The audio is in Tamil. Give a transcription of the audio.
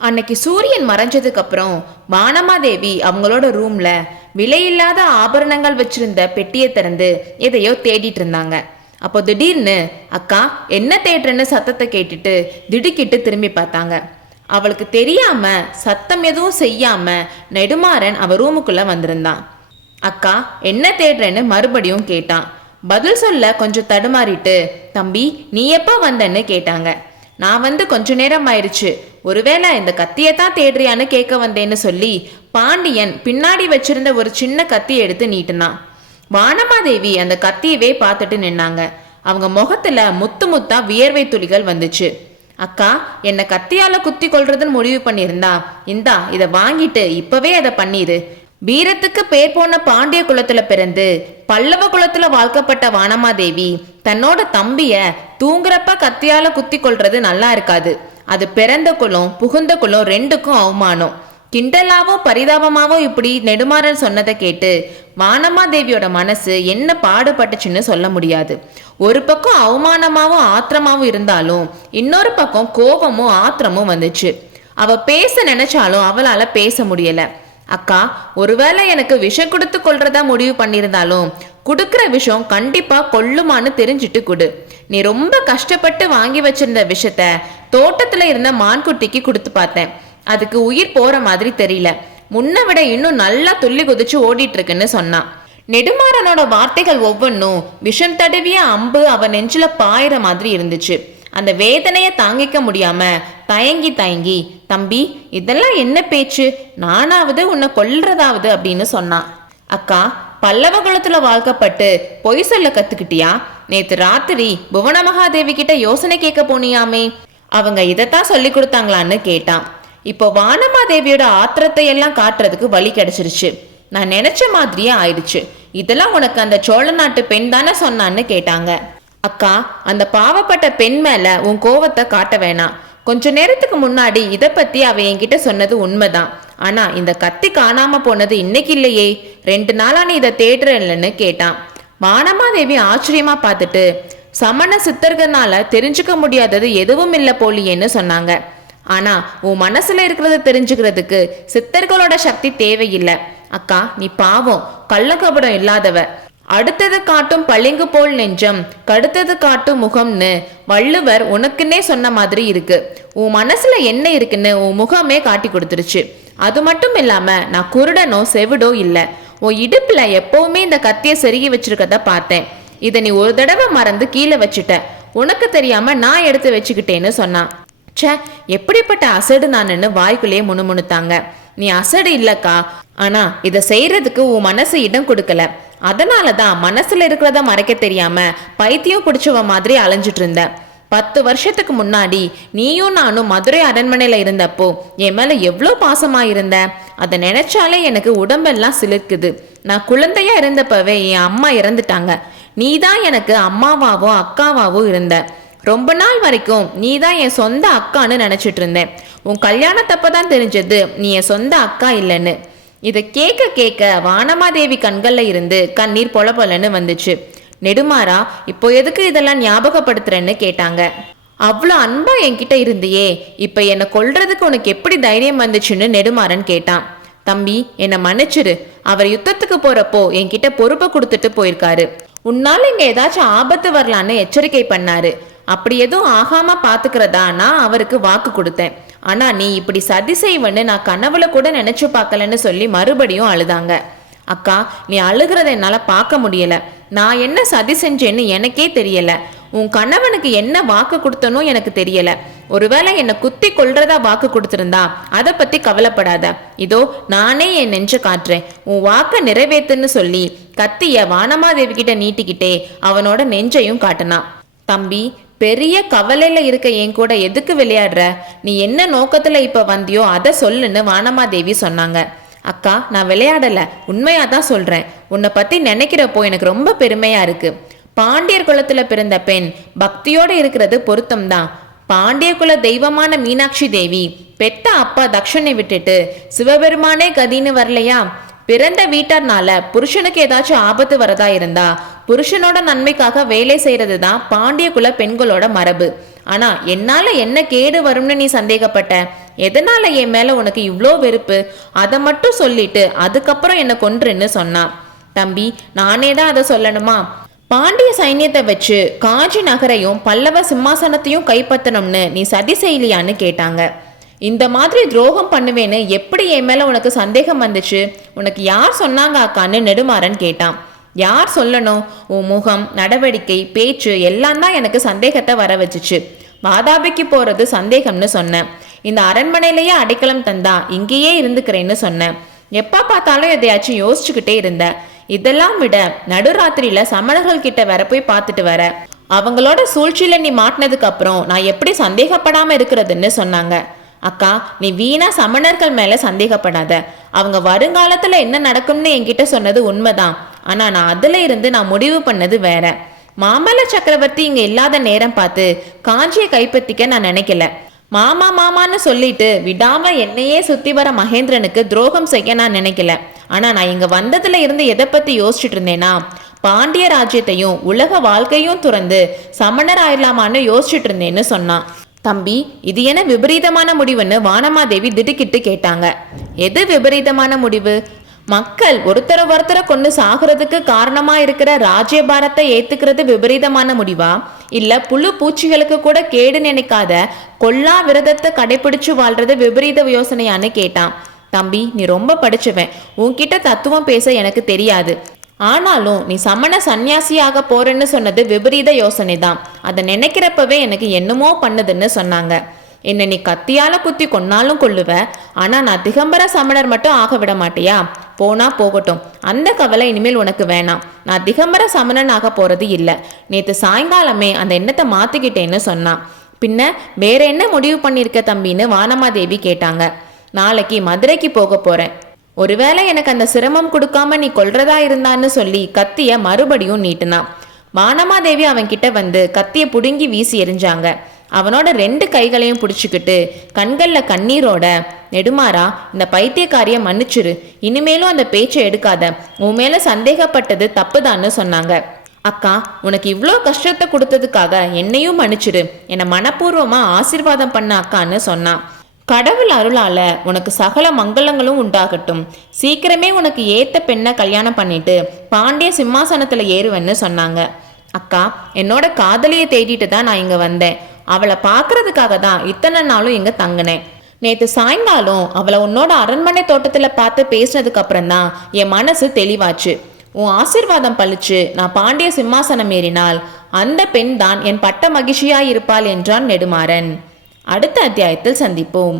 அன்னைக்கு சூரியன் மறைஞ்சதுக்கு அப்புறம் வானமாதேவி அவங்களோட ரூம்ல விலையில்லாத ஆபரணங்கள் வச்சிருந்த பெட்டியை திறந்து எதையோ தேடிட்டு இருந்தாங்க. அப்போ திடீர்னு அக்கா என்ன தேடுறேன்னு சத்தத்தை கேட்டுட்டு திடுக்கிட்டு திரும்பி பார்த்தாங்க. அவளுக்கு தெரியாம சத்தம் எதுவும் செய்யாம நெடுமாறன் அவ ரூமுக்குள்ள வந்திருந்தான். அக்கா என்ன தேடுறேன்னு மறுபடியும் கேட்டான். பதில் சொல்ல கொஞ்சம் தடுமாறிட்டு தம்பி நீ எப்போ வந்தன்னு கேட்டாங்க. நான் வந்து கொஞ்ச நேரம் ஆயிடுச்சு ஒருவேளை இந்த கத்தியை தான் தேடுறியான்னு கேட்க வந்தேன்னு சொல்லி பாண்டியன் பின்னாடி வச்சிருந்த ஒரு சின்ன கத்தி எடுத்து நீட்டினான். வானமாதேவி அந்த கத்தியவே பார்த்துட்டு நின்னாங்க. அவங்க முகத்துல முத்து முத்தா வியர்வை துளிகள் வந்துச்சு. அக்கா என்னை கத்தியால குத்தி கொள்றதுன்னு முடிவு பண்ணியிருந்தா. இந்தா இதை வாங்கிட்டு இப்பவே அதை பண்ணிடு வீரத்துக்கு பேர் போன பாண்டிய குலத்துல பிறந்து பல்லவ குலத்துல வாழ்க்கப்பட்ட வானமாதேவி தன்னோட தம்பிய தூங்குறப்ப கத்தியால குத்தி கொள்றது நல்லா இருக்காது. அது பிறந்த குலம் புகுந்த குலம் ரெண்டுக்கும் அவமானம். கிண்டலாவோ பரிதாபமாவோ இப்படி நெடுமாறன் சொன்னதை கேட்டு வானமாதேவியோட மனசு என்ன பாடுபட்டுச்சுன்னு சொல்ல முடியாது. ஒரு பக்கம் அவமானமாவும் ஆத்திரமாவும் இருந்தாலும் இன்னொரு பக்கம் கோபமும் ஆத்திரமும் வந்துச்சு. அவ பேச நினைச்சாலும் அவளால பேச முடியலை. அக்கா ஒருவேளை எனக்கு விஷம் கொடுத்து கொள்றதா முடிவு பண்ணியிருந்தாலும் கொடுக்குற விஷம் கண்டிப்பா கொல்லுமான்னு தெரிஞ்சுட்டு கொடு. நீ ரொம்ப கஷ்டப்பட்டு வாங்கி வச்சிருந்த விஷத்த தோட்டத்துல இருந்த மான்குட்டிக்கு கொடுத்து பார்த்தேன். அதுக்கு உயிர் போற மாதிரி தெரியல. முன்ன விட இன்னும் நல்லா துள்ளி குதிச்சு ஓடிட்டு இருக்குன்னு சொன்னான். நெடுமாறனோட வார்த்தைகள் ஒவ்வொன்றும் விஷம் தடவிய அம்பு அவன் நெஞ்சில பாயிற மாதிரி இருந்துச்சு. அந்த வேதனையை தாங்கிக்க முடியாம தயங்கி தயங்கி தம்பி இதெல்லாம் என்ன பேச்சு? நானாவது உன்னை கொல்றதாவது அப்படின்னு சொன்னான் அக்கா பல்லவ குலத்துல வாழ்க்கப்பட்டு பொய் சொல்ல கத்துக்கிட்டியா? நேத்து ராத்திரி புவன மகாதேவி கிட்ட யோசனை கேட்க போனியாமே. அவங்க இதைத்தான் சொல்லி கொடுத்தாங்களான்னு கேட்டான். இப்போ வானமாதேவியோட ஆத்திரத்தை எல்லாம் காட்டுறதுக்கு வழி கிடைச்சிருச்சு. நான் நினைச்ச மாதிரியே ஆயிடுச்சு. இதெல்லாம் உனக்கு அந்த சோழ நாட்டு பெண் தானே சொன்னான்னு கேட்டாங்க. அக்கா அந்த பாவப்பட்ட பெண் மேல உன் கோவத்தை காட்ட வேணாம். கொஞ்ச நேரத்துக்கு முன்னாடி இதை பத்தி அவ என்கிட்ட சொன்னது உண்மைதான். ஆனா இந்த கத்தி காணாம போனது இன்னைக்கு இல்லையே. ரெண்டு நாளா நீ இதை தேடுறேன்னு கேட்டான். வானமாதேவி ஆச்சரியமா பார்த்துட்டு சமண சித்தர்களால தெரிஞ்சுக்க முடியாதது எதுவும் இல்லை போலியேன்னு சொன்னாங்க. ஆனா உன் மனசுல இருக்கிறத தெரிஞ்சுக்கிறதுக்கு சித்தர்களோட சக்தி தேவையில்லை. அக்கா நீ பாவம். கள்ளக்கபடம் இல்லாதவ. அடுத்தது காட்டும் பளிங்கு போல் நெஞ்சம் கடுத்தது காட்டும் முகம்னு வள்ளுவர் உனக்குன்னே சொன்ன மாதிரி இருக்கு. உன் மனசுல என்ன இருக்குன்னு உன் முகமே காட்டி கொடுத்துருச்சு. அது மட்டும் இல்லாம நான் குருடனோ செவிடோ இல்ல. உன் இடுப்புல எப்பவுமே இந்த கத்திய செருகி வச்சிருக்கத பார்த்தேன். இதை நீ ஒரு தடவை மறந்து கீழே வச்சுட்ட. உனக்கு தெரியாம நான் எடுத்து வச்சுக்கிட்டேன்னு சொன்னான் ச்சே எப்படிப்பட்ட அசடு நானுன்னு வாய்க்குள்ளேயே முணுமுணுத்தாங்க. நீ அசடு இல்லக்கா. ஆனா இதை செய்யறதுக்கு உன் மனசு இடம் கொடுக்கல. அதனால தான் மனசில் இருக்கிறத மறைக்க தெரியாம பைத்தியம் பிடிச்சவ மாதிரி அலைஞ்சிட்டு இருந்த. பத்து வருஷத்துக்கு முன்னாடி நீயும் நானும் மதுரை அரண்மனையில் இருந்தப்போ என் மேலே எவ்வளோ பாசமாக இருந்த? அதை நினைச்சாலே எனக்கு உடம்பெல்லாம் சிலிர்க்குது. நான் குழந்தையா இருந்தப்பவே என் அம்மா இறந்துட்டாங்க. நீ தான் எனக்கு அம்மாவாவோ அக்காவாவோ இருந்த. ரொம்ப நாள் வரைக்கும் நீ தான் என் சொந்த அக்கான்னு நினச்சிட்டு இருந்தேன். உன் கல்யாணத்தப்ப தான் தெரிஞ்சது நீ என் சொந்த அக்கா இல்லைன்னு. இதை கேட்க கேட்க வானமாதேவி கண்கள்ல இருந்து கண்ணீர் பொல பொலன்னு வந்துச்சு. நெடுமாறா இப்போ எதுக்கு இதெல்லாம் ஞாபகப்படுத்துறேன்னு கேட்டாங்க. அவ்வளோ அன்பா என்கிட்ட இருந்தியே இப்போ என்னை கொல்றதுக்கு உனக்கு எப்படி தைரியம் வந்துச்சுன்னு நெடுமாறன் கேட்டான். தம்பி என்னை மன்னிச்சிரு. அவர் யுத்தத்துக்கு போறப்போ என்கிட்ட பொறுப்பை கொடுத்துட்டு போயிருக்காரு. உன்னால இங்க ஏதாச்சும் ஆபத்து வரலான்னு எச்சரிக்கை பண்ணாரு. அப்படி எதுவும் ஆகாம பாத்துக்கிறதா நான் அவருக்கு வாக்கு கொடுத்தேன். ஆனா நீ இப்படி சதி செய்வன்னு நான் கனவுல கூட நினைச்சு பார்க்கலன்னு சொல்லி மறுபடியும் அழுதாங்க. அக்கா நீ அழுகிறத என்னால பார்க்க முடியல. நான் என்ன சதி செஞ்சேன்னு எனக்கே தெரியல. உன் கணவனுக்கு என்ன வாக்கு கொடுத்தனோ எனக்கு தெரியல. ஒருவேளை என்னை குத்தி கொள்றதா வாக்கு கொடுத்துருந்தா அதை பத்தி கவலைப்படாத. இதோ நானே என் நெஞ்ச காட்டுறேன் உன் வாக்க நிறைவேத்துன்னு சொல்லி கத்திய வானமாதேவி கிட்ட நீட்டிக்கிட்டே அவனோட நெஞ்சையும் காட்டினான் தம்பி பெரிய கவலையில இருக்க என் கூட எதுக்கு விளையாடுற? நீ என்ன நோக்கத்துல இப்ப வந்தியோ அதை சொல்லுன்னு வானமாதேவி சொன்னாங்க. அக்கா நான் விளையாடல. உண்மையா தான் சொல்றேன். உன்னை பத்தி நினைக்கிறப்போ எனக்கு ரொம்ப பெருமையா இருக்கு. பாண்டியர் குலத்துல பிறந்த பெண் பக்தியோட இருக்கிறது பொருத்தம்தான். பாண்டிய குல தெய்வமான மீனாட்சி தேவி பெத்த அப்பா தக்ஷனை விட்டுட்டு சிவபெருமானே கதின்னு வரலையா? பிறந்த வீட்டார்னால புருஷனுக்கு ஏதாச்சும் ஆபத்து வரதா இருந்தா புருஷனோட நன்மைக்காக வேலை செய்யறது தான் பாண்டிய குல பெண்களோட மரபு. ஆனா என்னால என்ன கேடு வரும்னு நீ சந்தேகப்பட்ட? எதனால என் மேல உனக்கு இவ்வளோ வெறுப்பு? அதை மட்டும் சொல்லிட்டு அதுக்கப்புறம் என்னை கொன்றுன்னு சொன்னான் தம்பி நானே தான் அதை சொல்லணுமா? பாண்டிய சைன்யத்தை வச்சு காஞ்சி நகரையும் பல்லவ சிம்மாசனத்தையும் கைப்பற்றணும்னு நீ சதி செய்யலியான்னு கேட்டாங்க. இந்த மாதிரி துரோகம் பண்ணுவேன்னு எப்படி என் மேல உனக்கு சந்தேகம் வந்துச்சு? உனக்கு யார் சொன்னாங்க அக்கான்னு நெடுமாறன் கேட்டான். யார் சொல்லணும்? உன் முகம் நடவடிக்கை பேச்சு எல்லாம் தான் எனக்கு சந்தேகத்தை வர வச்சுச்சு. வாதாபிக்கு போறது சந்தேகம்னு சொன்னேன். இந்த அரண்மனையிலேயே அடைக்கலம் தந்தா இங்கேயே இருந்துக்கிறேன்னு சொன்னேன். எப்போ பார்த்தாலும் எதையாச்சும் யோசிச்சுக்கிட்டே இருந்த. இதெல்லாம் விட நடுராத்திரியில சமணர்கள் கிட்ட வர போய் பார்த்துட்டு வர. அவங்களோட சூழ்ச்சியில நீ மாட்டினதுக்கு அப்புறம் நான் எப்படி சந்தேகப்படாம இருக்கிறதுன்னு சொன்னாங்க. அக்கா நீ வீணா சமணர்கள் மேல சந்தேகப்படாத. அவங்க வருங்காலத்துல என்ன நடக்கும்னு என்கிட்ட சொன்னது உண்மைதான். ஆனால் நான் அதில் இருந்து நான் முடிவு பண்ணது வேற. மாமல்ல சக்கரவர்த்தி இங்கே இல்லாத நேரம் பார்த்து காஞ்சியை கைப்பற்றிக்க நான் நினைக்கல. மாமா மாமான்னு சொல்லிட்டு விடாம என்னையே சுத்தி வர மகேந்திரனுக்கு துரோகம் செய்ய நான் நினைக்கல. ஆனா நான் இங்க வந்ததுல இருந்து எதை பத்தி யோசிச்சுட்டு இருந்தேனா பாண்டிய ராஜ்யத்தையும் உலக வாழ்க்கையும் துறந்து சமணர் ஆயிடலாமான்னு யோசிச்சுட்டு இருந்தேன்னு சொன்னான். தம்பி இது என விபரீதமான முடிவுன்னு வானமாதேவி திடுக்கிட்டு கேட்டாங்க. எது விபரீதமான முடிவு? மக்கள் ஒருத்தர ஒருத்தர கொண்டு சாகுறதுக்கு காரணமா இருக்கிற ராஜ்யபாரத்தை ஏத்துக்கிறது விபரீதமான முடிவா? இல்ல புழு பூச்சிகளுக்கு கூட கேடு நினைக்காத கொல்லா விரதத்தை கடைபிடிச்சு வாழ்றது விபரீத யோசனையான்னு கேட்டான். தம்பி நீ ரொம்ப படிச்சுவேன். உன்கிட்ட தத்துவம் பேச எனக்கு தெரியாது. ஆனாலும் நீ சமண சந்நியாசியாக போறேன்னு சொன்னது விபரீத யோசனை தான் அதை நினைக்கிறப்பவே எனக்கு என்னமோ பண்ணுதுன்னு சொன்னாங்க. என்னை நீ கத்தியால குத்தி கொன்னாலும் கொள்ளுவ ஆனா நான் திகம்பர சமணர் மட்டும் ஆக விட மாட்டியா? போனா போகட்டும். அந்த கவலை இனிமேல் உனக்கு வேணாம். நான் திகம்பர சமணன் ஆக போறது இல்ல. நேத்து சாயங்காலமே அந்த எண்ணத்தை மாத்திக்கிட்டேன்னு சொன்னான். பின்ன வேற என்ன முடிவு பண்ணிருக்க தம்பின்னு வானமாதேவி கேட்டாங்க. நாளைக்கு மதுரைக்கு போக போறேன். ஒருவேளை எனக்கு அந்த சிரமம் கொடுக்காம நீ கொல்றதா இருந்தான்னு சொல்லி கத்திய மறுபடியும் நீட்டினான். வானமாதேவி அவன் கிட்ட வந்து கத்திய புடுங்கி வீசி எறிஞ்சாங்க அவனோட ரெண்டு கைகளையும் பிடிச்சிக்கிட்டு கண்களில் கண்ணீரோட நெடுமாறா இந்த பைத்தியக்காரிய மன்னிச்சிரு. இனிமேலும் அந்த பேச்சை எடுக்காத. உன் மேலே சந்தேகப்பட்டது தப்புதான்னு சொன்னாங்க. அக்கா உனக்கு இவ்வளோ கஷ்டத்தை கொடுத்ததுக்காக என்னையும் மன்னிச்சிடு என்னை மனப்பூர்வமாக ஆசீர்வாதம் பண்ண அக்கான்னு சொன்னான் கடவுள் அருளால உனக்கு சகல மங்களங்களும் உண்டாகட்டும். சீக்கிரமே உனக்கு ஏத்த பெண்ணை கல்யாணம் பண்ணிட்டு பாண்டிய சிம்மாசனத்துல ஏறுவேன்னு சொன்னாங்க. அக்கா என்னோட காதலியை தேடிட்டு தான் நான் இங்க வந்தேன். அவளை பார்க்கறதுக்காக தான் இத்தனை நாளும் இங்கே தங்கினேன். நேற்று சாயங்காலம் அவளை உன்னோட அரண்மனை தோட்டத்தில் பார்த்து பேசினதுக்கு அப்புறம் தான் என் மனசு தெளிவாச்சு. உன் ஆசிர்வாதம் பழிச்சு நான் பாண்டிய சிம்மாசனம் ஏறினால் அந்த பெண் தான் என் பட்ட மகிழ்ச்சியாயிருப்பாள் என்றான் நெடுமாறன். அடுத்த அத்தியாயத்தில் சந்திப்போம்.